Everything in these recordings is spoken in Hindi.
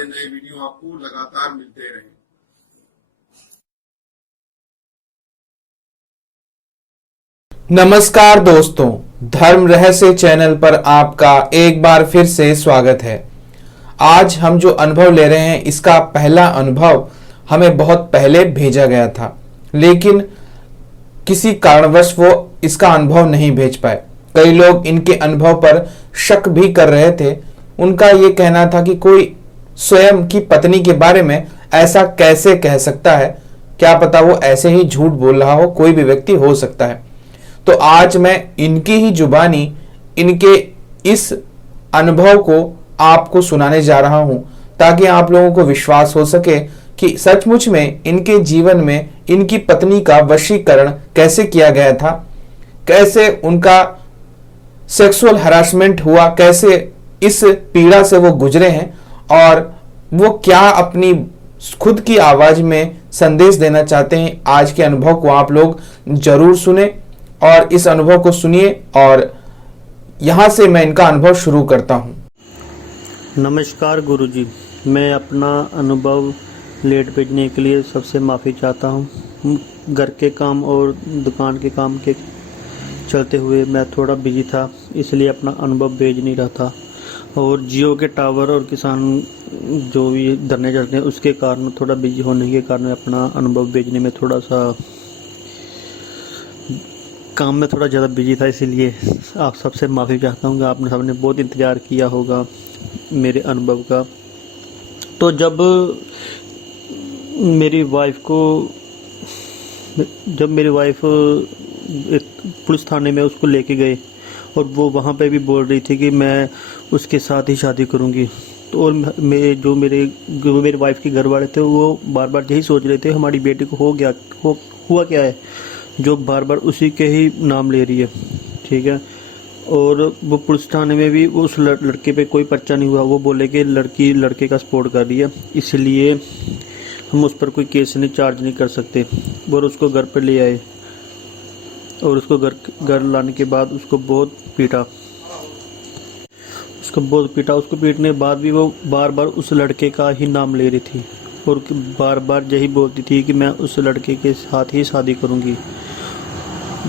हमारे नए वीडियो आपको लगातार मिलते रहें। नमस्कार दोस्तों, धर्म रहस्य चैनल पर आपका एक बार फिर से स्वागत है। आज हम जो अनुभव ले रहे हैं, इसका पहला अनुभव हमें बहुत पहले भेजा गया था, लेकिन किसी कारणवश वो इसका अनुभव नहीं भेज पाए। कई लोग इनके अनुभव पर शक भी कर रहे थे। उनका ये कहना था कि कोई स्वयं की पत्नी के बारे में ऐसा कैसे कह सकता है, क्या पता वो ऐसे ही झूठ बोल रहा हो, कोई भी व्यक्ति हो सकता है। तो आज मैं इनकी ही जुबानी इनके इस अनुभव को आपको सुनाने जा रहा हूं, ताकि आप लोगों को विश्वास हो सके कि सचमुच में इनके जीवन में इनकी पत्नी का वशीकरण कैसे किया गया था, कैसे उनका सेक्सुअल हरासमेंट हुआ, कैसे इस पीड़ा से वो गुजरे हैं और वो क्या अपनी खुद की आवाज में संदेश देना चाहते हैं। आज के अनुभव को आप लोग जरूर सुने और इस अनुभव को सुनिए, और यहां से मैं इनका अनुभव शुरू करता हूं। नमस्कार गुरुजी, मैं अपना अनुभव लेट भेजने के लिए सबसे माफ़ी चाहता हूं। घर के काम और दुकान के काम के चलते हुए मैं थोड़ा बिजी था, इसलिए अपना अनुभव भेज नहीं रहा था। और जियो के टावर और किसान जो भी धरने चलते हैं, उसके कारण थोड़ा बिजी होने के कारण अपना अनुभव भेजने में थोड़ा सा काम में थोड़ा ज़्यादा बिजी था। इसीलिए आप सबसे माफ़ी चाहता हूँ कि आपने सबने बहुत इंतज़ार किया होगा मेरे अनुभव का। तो जब मेरी वाइफ पुलिस थाने में उसको लेके गए और वो वहाँ पे भी बोल रही थी कि मैं उसके साथ ही शादी करूँगी। तो और मेरे वाइफ के घर वाले थे, वो बार बार यही सोच रहे थे हमारी बेटी को हुआ क्या है, जो बार बार उसी के ही नाम ले रही है। ठीक है। और वो पुलिस थाने में भी उस लड़के पे कोई पर्चा नहीं हुआ। वो बोले कि लड़की लड़के का सपोर्ट कर रही है, इसलिए हम उस पर कोई केस चार्ज नहीं कर सकते। और उसको घर पर ले आए और उसको घर लाने के बाद उसको बहुत पीटा। उसको पीटने के बाद भी वो बार बार उस लड़के का ही नाम ले रही थी और बार बार यही बोलती थी कि मैं उस लड़के के साथ ही शादी करूंगी।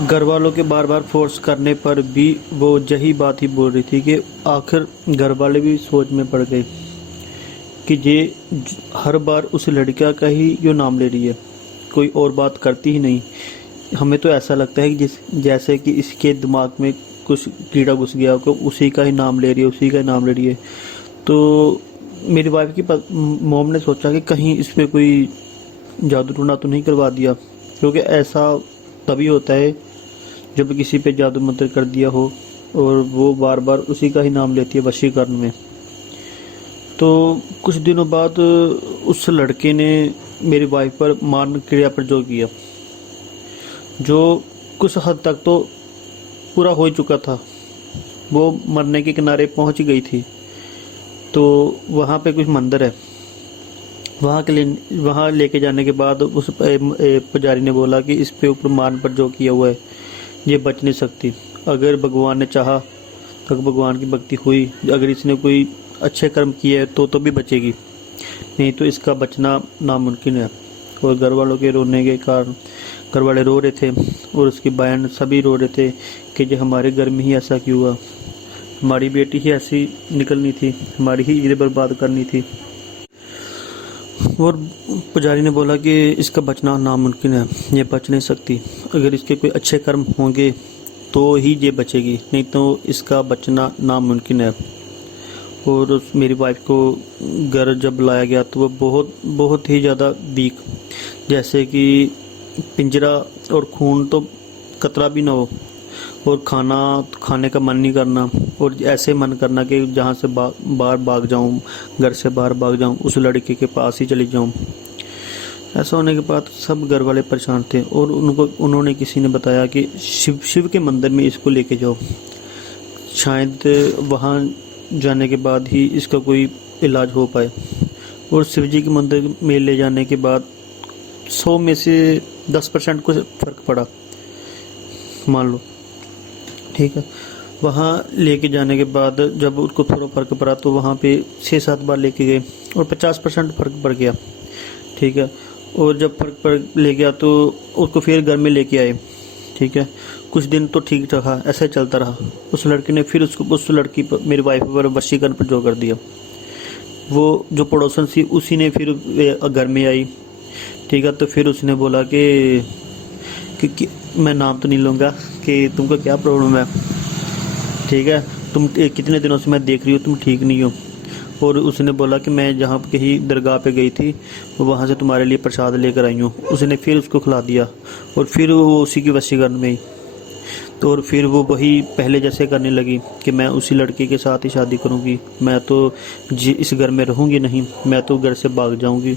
घर वालों के बार बार फोर्स करने पर भी वो यही बात ही बोल रही थी कि आखिर घर वाले भी सोच में पड़ गए कि ये हर बार उस लड़का का ही जो नाम ले रही है, कोई और बात करती ही नहीं। हमें तो ऐसा लगता है कि जैसे कि इसके दिमाग में कुछ कीड़ा घुस गया हो, उसी का ही नाम ले रही है। तो मेरी वाइफ की मॉम ने सोचा कि कहीं इस पर कोई जादू टूना तो नहीं करवा दिया, क्योंकि ऐसा तभी होता है जब किसी पे जादू मंत्र कर दिया हो और वो बार बार उसी का ही नाम लेती है वशीकरण में। तो कुछ दिनों बाद उस लड़के ने मेरी वाइफ पर मारने क्रिया पर जोर किया, जो कुछ हद तक तो पूरा हो चुका था। वो मरने के किनारे पहुंच गई थी। तो वहाँ पे कुछ मंदिर है, वहाँ लेके जाने के बाद उस पुजारी ने बोला कि इस पे ऊपर मान पर जो किया हुआ है ये बच नहीं सकती। अगर भगवान ने चाहा, अगर भगवान की भक्ति हुई, अगर इसने कोई अच्छे कर्म किए हैं तो भी बचेगी, नहीं तो इसका बचना नामुमकिन है। और घर वालों के रोने के कारण घर वाले रो रहे थे और उसकी बहन सभी रो रहे थे कि ये हमारे घर में ही ऐसा क्यों हुआ, हमारी बेटी ही ऐसी निकलनी थी, हमारी ही इधर बर्बाद करनी थी। और पुजारी ने बोला कि इसका बचना नामुमकिन है, ये बच नहीं सकती। अगर इसके कोई अच्छे कर्म होंगे तो ही ये बचेगी, नहीं तो इसका बचना नामुमकिन है। और मेरी वाइफ को घर जब लाया गया तो वो बहुत ही ज़्यादा वीक, जैसे कि पिंजरा और खून तो कतरा भी ना हो, और खाने का मन नहीं करना, और ऐसे मन करना कि जहाँ से बाहर भाग जाऊँ, घर से बाहर भाग जाऊँ, उस लड़के के पास ही चली जाऊँ। ऐसा होने के बाद सब घर वाले परेशान थे और उन्होंने किसी ने बताया कि शिव के मंदिर में इसको लेके जाओ, शायद वहाँ जाने के बाद ही इसका कोई इलाज हो पाए। और शिव जी के मंदिर में ले जाने के बाद 100 में से 10% को फ़र्क पड़ा, मान लो। ठीक है। वहाँ लेके जाने के बाद जब उसको थोड़ा फ़र्क पड़ा तो वहाँ पे 6-7 बार लेके गए और 50% फ़र्क पड़ गया। ठीक है, और जब फ़र्क पड़ ले गया तो उसको फिर घर में लेके आए। ठीक है, कुछ दिन तो ठीक रहा, ऐसे चलता रहा। उस लड़के ने फिर उस लड़की पर, मेरी वाइफ पर वशीकरण पर जोर कर दिया। वो जो पड़ोसन थी उसी ने फिर घर में आई। ठीक है, तो फिर उसने बोला कि मैं नाम तो नहीं लूँगा कि तुमको क्या प्रॉब्लम है। ठीक है, तुम कितने दिनों से मैं देख रही हूँ तुम ठीक नहीं हो। और उसने बोला कि मैं जहाँ कहीं दरगाह पे गई थी वहाँ से तुम्हारे लिए प्रसाद लेकर आई हूँ। उसने फिर उसको खिला दिया और फिर वो उसी की वशीकरण में ही। तो और फिर वो वही पहले जैसे करने लगी कि मैं उसी लड़के के साथ ही शादी करूँगी, मैं तो इस घर में रहूँगी नहीं, मैं तो घर से भाग जाऊँगी।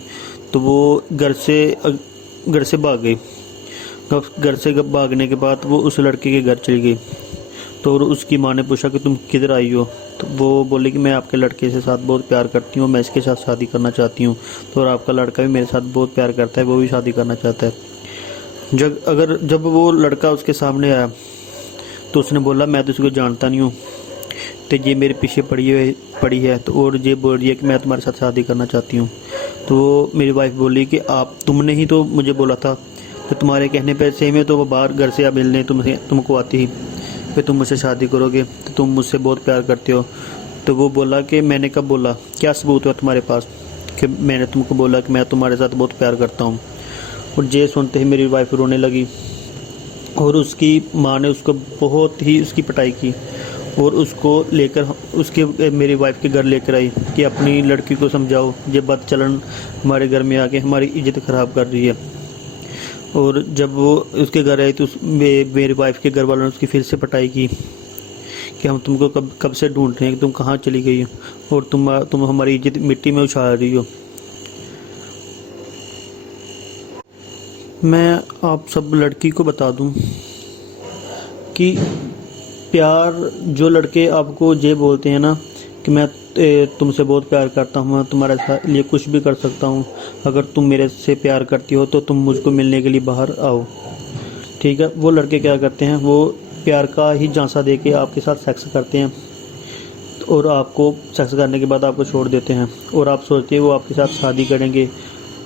तो वो घर से भाग गई। घर से भागने के बाद वो उस लड़के के घर चली गई। तो और उसकी माँ ने पूछा कि तुम किधर आई हो। तो वो बोली कि मैं आपके लड़के से साथ बहुत प्यार करती हूँ, मैं इसके साथ शादी करना चाहती हूँ। तो और आपका लड़का भी मेरे साथ बहुत प्यार करता है, वो भी शादी करना चाहता है। जब वो लड़का उसके सामने आया तो उसने बोला मैं तो इसको जानता नहीं हूँ, तो ये मेरे पीछे पड़ी है तो और ये बोल रही है कि मैं तुम्हारे साथ शादी करना चाहती हूँ। तो मेरी वाइफ बोली कि तुमने ही तो मुझे बोला था, तो तुम्हारे कहने पर से में तो वो बाहर घर से मिलने तुमको आती ही फिर तुम मुझसे शादी करोगे, तो तुम मुझसे बहुत प्यार करते हो। तो वो बोला कि मैंने कब बोला, क्या सबूत है तुम्हारे पास कि मैंने तुमको बोला कि मैं तुम्हारे साथ बहुत प्यार करता हूँ। और ये सुनते ही मेरी वाइफ रोने लगी और उसकी माँ ने उसको बहुत ही उसकी पिटाई की और उसको लेकर मेरी वाइफ के घर लेकर आई कि अपनी लड़की को समझाओ, ये बदचलन हमारे घर में आके हमारी इज्जत ख़राब कर रही है। और जब वो उसके घर आई तो मेरी वाइफ के घर वालों ने उसकी फिर से पिटाई की कि हम तुमको कब से ढूंढ रहे हैं कि तुम कहाँ चली गई हो और तुम हमारी इज्जत मिट्टी में उछाल रही हो। मैं आप सब लड़की को बता दूं कि प्यार जो लड़के आपको ये बोलते हैं ना कि मैं तुमसे बहुत प्यार करता हूँ, मैं तुम्हारे लिए कुछ भी कर सकता हूँ, अगर तुम मेरे से प्यार करती हो तो तुम मुझको मिलने के लिए बाहर आओ। ठीक है, वो लड़के क्या करते हैं, वो प्यार का ही झांसा दे के आपके साथ सेक्स करते हैं और आपको सेक्स करने के बाद आपको छोड़ देते हैं और आप सोचते हैं वो आपके साथ शादी करेंगे।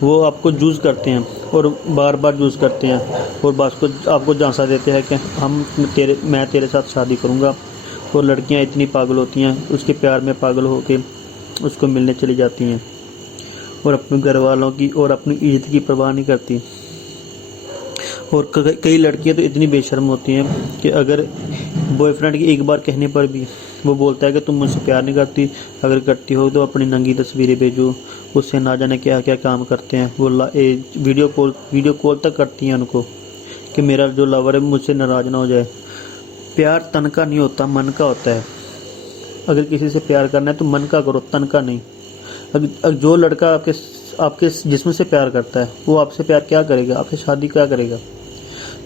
वो आपको जूस करते हैं और बार बार जूस करते हैं और बस को आपको झांसा देते हैं कि मैं तेरे साथ शादी करूँगा। और लड़कियां इतनी पागल होती हैं, उसके प्यार में पागल होके उसको मिलने चली जाती हैं और अपने घर वालों की और अपनी इज्जत की परवाह नहीं करती। और कई लड़कियां तो इतनी बेशर्म होती हैं कि अगर बॉयफ्रेंड की एक बार कहने पर भी वो बोलता है कि तुम मुझसे प्यार नहीं करती, अगर करती हो तो अपनी नंगी तस्वीरें भेजो, उससे ना जाने क्या क्या काम करते हैं। वो वीडियो कॉल तक करती हैं उनको कि मेरा जो लवर है मुझसे नाराज़ ना हो जाए। प्यार तन का नहीं होता, मन का होता है। अगर किसी से प्यार करना है तो मन का करो, तन का नहीं। अगर जो लड़का आपके जिस्म से प्यार करता है वो आपसे प्यार क्या करेगा, आपसे शादी क्या करेगा।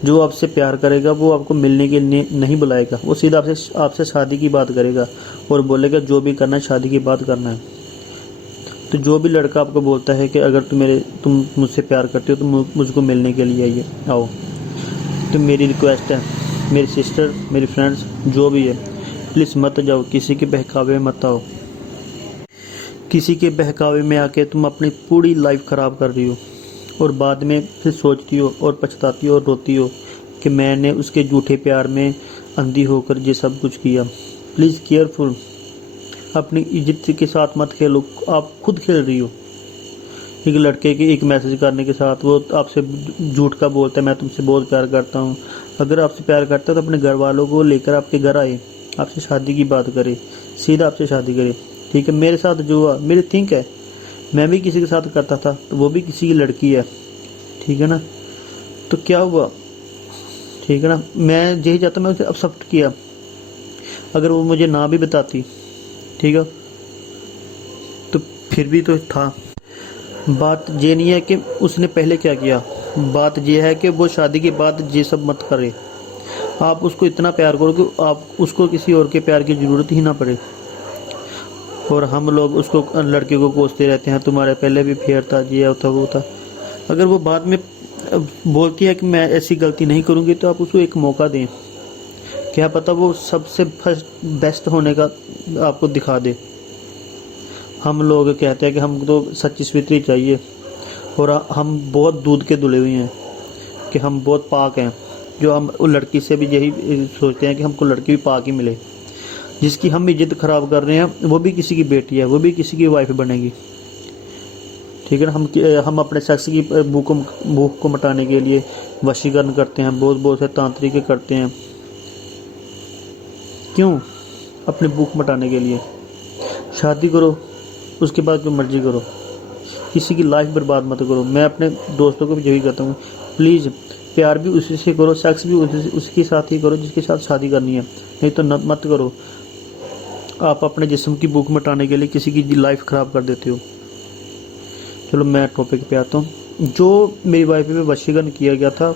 जो आपसे प्यार करेगा वो आपको मिलने के लिए नहीं बुलाएगा, वो सीधा आपसे शादी की बात करेगा और बोलेगा जो भी करना है शादी की बात करना है। तो जो भी लड़का आपको बोलता है कि अगर तुम मुझसे प्यार करते हो तो मुझको मिलने के लिए आओ, तो मेरी रिक्वेस्ट है, मेरी सिस्टर, मेरी फ्रेंड्स जो भी है, प्लीज़ मत जाओ, किसी के बहकावे में मत आओ। किसी के बहकावे में आके तुम अपनी पूरी लाइफ ख़राब कर रही हो और बाद में फिर सोचती हो और पछताती हो और रोती हो कि मैंने उसके झूठे प्यार में अंधी होकर ये सब कुछ किया। प्लीज़ केयरफुल, अपनी इज्जत के साथ मत खेलो, आप खुद खेल रही हो। एक लड़के के एक मैसेज करने के साथ वो आपसे झूठ का बोलता है मैं तुमसे बहुत प्यार करता हूँ। अगर आपसे प्यार करता है तो अपने घर वालों को लेकर आपके घर आए, आपसे शादी की बात करे, सीधा आपसे शादी करे। ठीक है, मेरे साथ जो हुआ मेरी थिंक है, मैं भी किसी के साथ करता था तो वो भी किसी की लड़की है। ठीक है ना, तो क्या हुआ, ठीक है ना, मैं यही चाहता मैं उसे एक्सेप्ट किया। अगर वो मुझे ना भी बताती, ठीक है, तो फिर भी तो था। बात ये नहीं है कि उसने पहले क्या किया, बात ये है कि वो शादी के बाद ये सब मत करे। आप उसको इतना प्यार करो कि आप उसको किसी और के प्यार की ज़रूरत ही ना पड़े। और हम लोग उसको लड़के को कोसते रहते हैं, तुम्हारे पहले भी फेयर था, ये था वो था। अगर वो बाद में बोलती है कि मैं ऐसी गलती नहीं करूँगी तो आप उसको एक मौका दें क्या पता वो सबसे फर्स्ट बेस्ट होने का आपको दिखा दे। हम लोग कहते हैं कि हमको तो सच्ची स्वीत्री चाहिए, और हम बहुत दूध के धुले हुए हैं कि हम बहुत पाक हैं, जो हम उस लड़की से भी यही सोचते हैं कि हमको लड़की भी पाक ही मिले। जिसकी हम इज्जत ख़राब कर रहे हैं वो भी किसी की बेटी है, वो भी किसी की वाइफ बनेगी, ठीक है ना। हम अपने सेक्स की भूख को मिटाने के लिए वशीकरण करते हैं, बहुत बहुत से तांत्रिक करते हैं। क्यों? अपनी भूख मिटाने के लिए। शादी करो, उसके बाद जो मर्जी करो, किसी की लाइफ बर्बाद मत करो। मैं अपने दोस्तों को भी यही कहता हूँ, प्लीज़ प्यार भी उसी से करो, सेक्स भी उसके साथ ही करो जिसके साथ शादी करनी है, नहीं तो मत करो। आप अपने जिस्म की भूख मिटाने के लिए किसी की लाइफ ख़राब कर देते हो। चलो मैं टॉपिक पे आता हूँ। जो मेरी वाइफ पे वशीकरण किया गया था,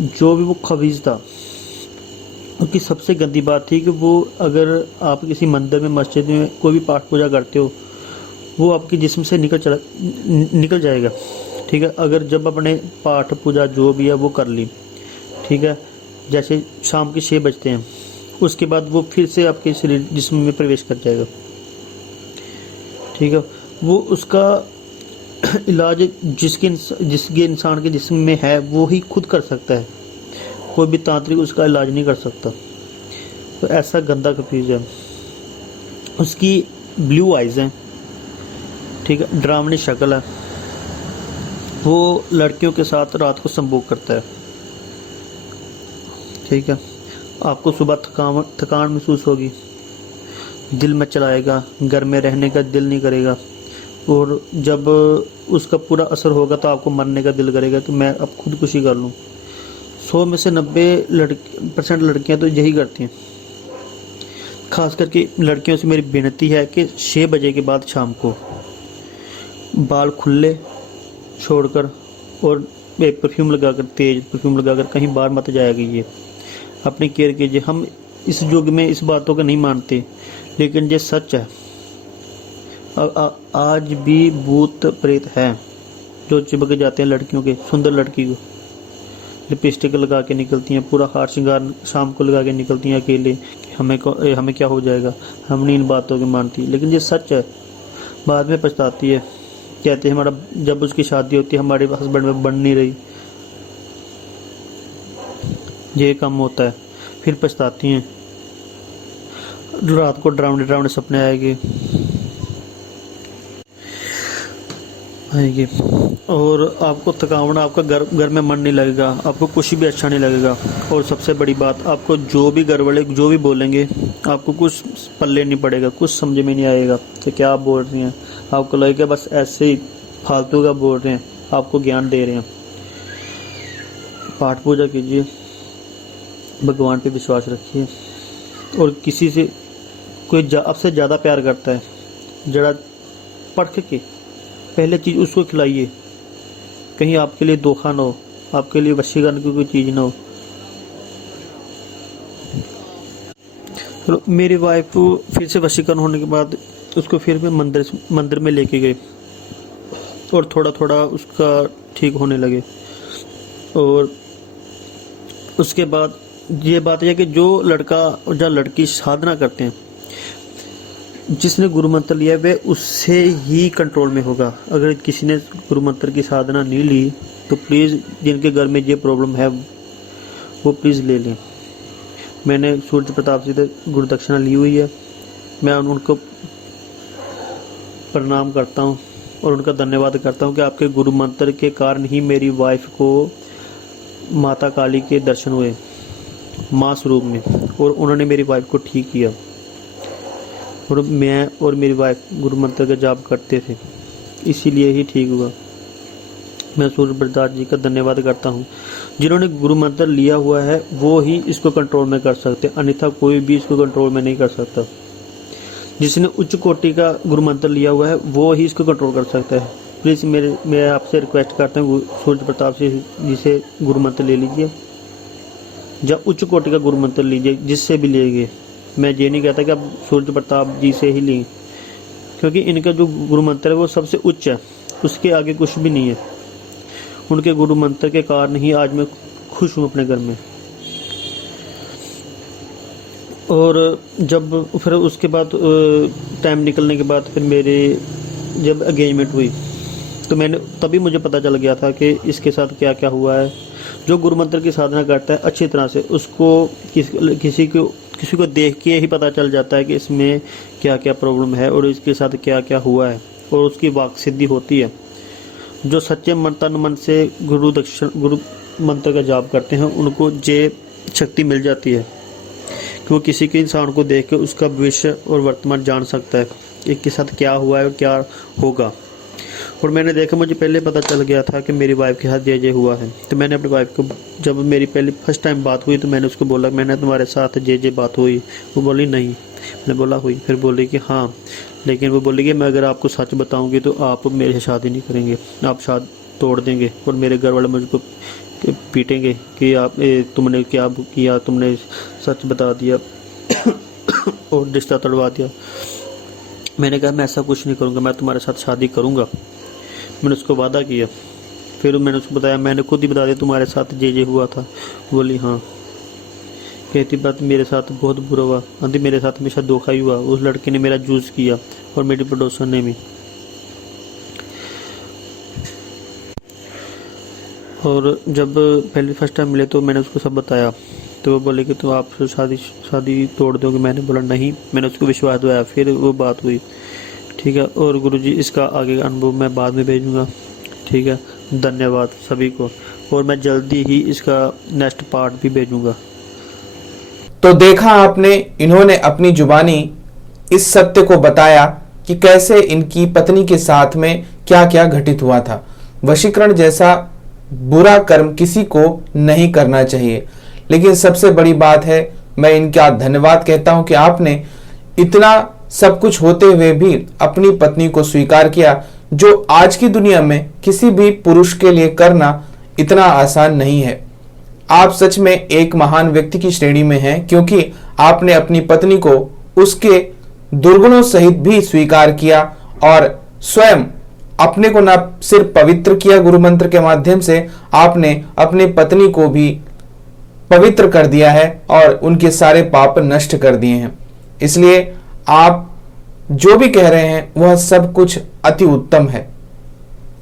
जो भी वो खबीज़ था, उनकी सबसे गंदी बात थी कि वो, अगर आप किसी मंदिर में मस्जिद में कोई भी पाठ पूजा करते हो, वो आपके जिस्म से निकल जाएगा, ठीक है। अगर जब अपने पाठ पूजा जो भी है वो कर ली, ठीक है, जैसे शाम के 6 बजते हैं, उसके बाद वो फिर से आपके शरीर जिस्म में प्रवेश कर जाएगा, ठीक है। वो उसका इलाज जिसके इंसान के जिस्म में है वो ही खुद कर सकता है, कोई भी तांत्रिक उसका इलाज नहीं कर सकता। तो ऐसा गंदा खबीज़ है। उसकी ब्लू आइज़ हैं, ठीक है, डरावनी शक्ल है। वो लड़कियों के साथ रात को संभोग करता है, ठीक है। आपको सुबह थकान महसूस होगी, दिल में चलाएगा, घर में रहने का दिल नहीं करेगा, और जब उसका पूरा असर होगा तो आपको मरने का दिल करेगा कि मैं अब खुदकुशी कर लूँ। 100 में से 90% लड़कियां तो यही करती हैं। ख़ास करके लड़कियों से मेरी विनती है कि 6 बजे के बाद शाम को बाल खुले छोड़कर और एक परफ्यूम लगाकर, तेज़ परफ्यूम लगाकर कहीं बाहर मत जाया कीजिए। अपनी केयर कीजिए। हम इस युग में इस बातों को नहीं मानते, लेकिन ये सच है। आज भी भूत प्रेत हैं जो चिपक जाते हैं लड़कियों के, सुंदर लड़की को लिपस्टिक लगा के निकलती हैं, पूरा हार श्रृंगार शाम को लगा के निकलती हैं अकेले कि हमें क्या हो जाएगा। हम नहीं इन बातों को मानती, लेकिन ये सच है। बाद में पछताती है, कहते हैं हमारा जब उसकी शादी होती है हमारे हस्बैंड में बन नहीं रही, ये कम होता है, फिर पछताती हैं। रात को डरावने सपने आएंगे और आपको थकावट, आपका घर में मन नहीं लगेगा, आपको कुछ भी अच्छा नहीं लगेगा। और सबसे बड़ी बात, आपको जो भी घर वाले जो भी बोलेंगे आपको कुछ पल्ले नहीं पड़ेगा, कुछ समझ में नहीं आएगा तो क्या आप बोल रही हैं। आपको लगेगा बस ऐसे ही फालतू का बोल रहे हैं, आपको ज्ञान दे रहे हैं। पाठ पूजा कीजिए, भगवान पे विश्वास रखिए, और किसी से कोई आपसे ज़्यादा प्यार करता है, जरा परख के पहले चीज़ उसको खिलाइए, कहीं आपके लिए धोखा ना हो, आपके लिए वशीकरण की कोई चीज़ ना हो। तो मेरी वाइफ फिर से वशीकरण होने के बाद उसको फिर भी मंदिर में लेके गए और थोड़ा थोड़ा उसका ठीक होने लगे। और उसके बाद ये बात है कि जो लड़का और जो लड़की साधना करते हैं, जिसने गुरु मंत्र लिया है वह उससे ही कंट्रोल में होगा। अगर किसी ने गुरु मंत्र की साधना नहीं ली तो प्लीज़, जिनके घर में ये प्रॉब्लम है वो प्लीज़ ले लें। मैंने सूर्य प्रताप जी से गुरु दक्षिणा ली हुई है, मैं उनको प्रणाम करता हूँ और उनका धन्यवाद करता हूँ कि आपके गुरु मंत्र के कारण ही मेरी वाइफ को माता काली के दर्शन हुए माँ स्वरूप में, और उन्होंने मेरी वाइफ को ठीक किया। और मैं और मेरी वाइफ गुरु मंत्र का जाप करते थे, इसीलिए ही ठीक हुआ। मैं सूर्य प्रताप जी का धन्यवाद करता हूँ। जिन्होंने गुरु मंत्र लिया हुआ है वो ही इसको कंट्रोल में कर सकते, अन्यथा कोई भी इसको कंट्रोल में नहीं कर सकता। जिसने उच्च कोटि का गुरु मंत्र लिया हुआ है वो ही इसको कंट्रोल कर सकता है। प्लीज़ मैं आपसे रिक्वेस्ट करता हूँ, सूर्य प्रताप जी से गुरु मंत्र ले लीजिए, जब उच्च कोटि का गुरु मंत्र लीजिए, जिससे भी लीजिए। मैं ये नहीं कहता कि आप सूर्य प्रताप जी से ही लें, क्योंकि इनका जो गुरु मंत्र है वो सबसे उच्च है, उसके आगे कुछ भी नहीं है। उनके गुरु मंत्र के कारण ही आज मैं खुश हूँ अपने घर में। और जब फिर उसके बाद टाइम निकलने के बाद फिर मेरे जब एंगेजमेंट हुई तो मैंने तभी मुझे पता चल गया था कि इसके साथ क्या क्या हुआ है। जो गुरु मंत्र की साधना करता है अच्छी तरह से उसको किसी को देख के ही पता चल जाता है कि इसमें क्या क्या प्रॉब्लम है और इसके साथ क्या क्या हुआ है, और उसकी वाक सिद्धि होती है। जो सच्चे तन मन से गुरु मंत्र का जाप करते हैं उनको ये शक्ति मिल जाती है कि वो किसी के इंसान को देख के उसका भविष्य और वर्तमान जान सकता है कि इसके साथ क्या हुआ है और क्या होगा। और मैंने देखा, मुझे पहले पता चल गया था कि मेरी वाइफ के साथ ये हुआ है। तो मैंने अपनी वाइफ को, जब मेरी पहली फर्स्ट टाइम बात हुई तो मैंने उसको बोला, मैंने तुम्हारे साथ ये बात हुई? वो बोली नहीं। मैंने बोला हुई। फिर बोली कि हाँ, लेकिन वो बोली कि मैं अगर आपको सच बताऊंगी तो आप मेरे से शादी नहीं करेंगे, आप शादी तोड़ देंगे और मेरे घर वाले मुझको पीटेंगे कि आप तुमने क्या किया, तुमने सच बता दिया और रिश्ता तोड़वा दिया। मैंने कहा मैं ऐसा कुछ नहीं करूँगा, मैं तुम्हारे साथ शादी करूँगा। मैंने उसको वादा किया। फिर मैंने उसको बताया, मैंने खुद ही बता दिया तुम्हारे साथ ये हुआ था। बोली हाँ। कहती बात मेरे साथ बहुत बुरा हुआ, आंधी मेरे साथ हमेशा धोखा ही हुआ। उस लड़के ने मेरा जूस किया और मेरी पड़ोसन ने भी। और जब पहली फर्स्ट टाइम मिले तो मैंने उसको सब बताया, तो वो बोले कि तो आप शादी तोड़ दोगे। मैंने बोला नहीं, मैंने उसको विश्वास दिलाया। फिर वो बात हुई, ठीक है। और गुरुजी इसका आगे का अनुभव मैं बाद में भेजूंगा, ठीक है। धन्यवाद सभी को, और मैं जल्दी ही इसका नेक्स्ट पार्ट भी भेजूंगा। तो देखा आपने, इन्होंने अपनी जुबानी इस सत्य को बताया कि कैसे इनकी पत्नी के साथ में क्या क्या घटित हुआ था। वशीकरण जैसा बुरा कर्म किसी को नहीं करना चाहिए, लेकिन सबसे बड़ी बात है, मैं इनका धन्यवाद कहता हूं कि आपने इतना सब कुछ होते हुए भी अपनी पत्नी को स्वीकार किया, जो आज की दुनिया में किसी भी पुरुष के लिए करना इतना आसान नहीं है। आप सच में एक महान व्यक्ति की श्रेणी में हैं, क्योंकि आपने अपनी पत्नी को उसके दुर्गुणों सहित भी स्वीकार किया और स्वयं अपने को न सिर्फ पवित्र किया गुरु मंत्र के माध्यम से, आपने अपनी पत्नी को भी पवित्र कर दिया है और उनके सारे पाप नष्ट कर दिए हैं। इसलिए आप जो भी कह रहे हैं वह सब कुछ अति उत्तम है।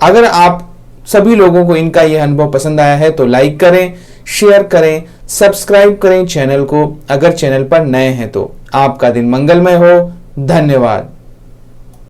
अगर आप सभी लोगों को इनका यह अनुभव पसंद आया है तो लाइक करें, शेयर करें, सब्सक्राइब करें चैनल को। अगर चैनल पर नए हैं तो आपका दिन मंगलमय हो। धन्यवाद।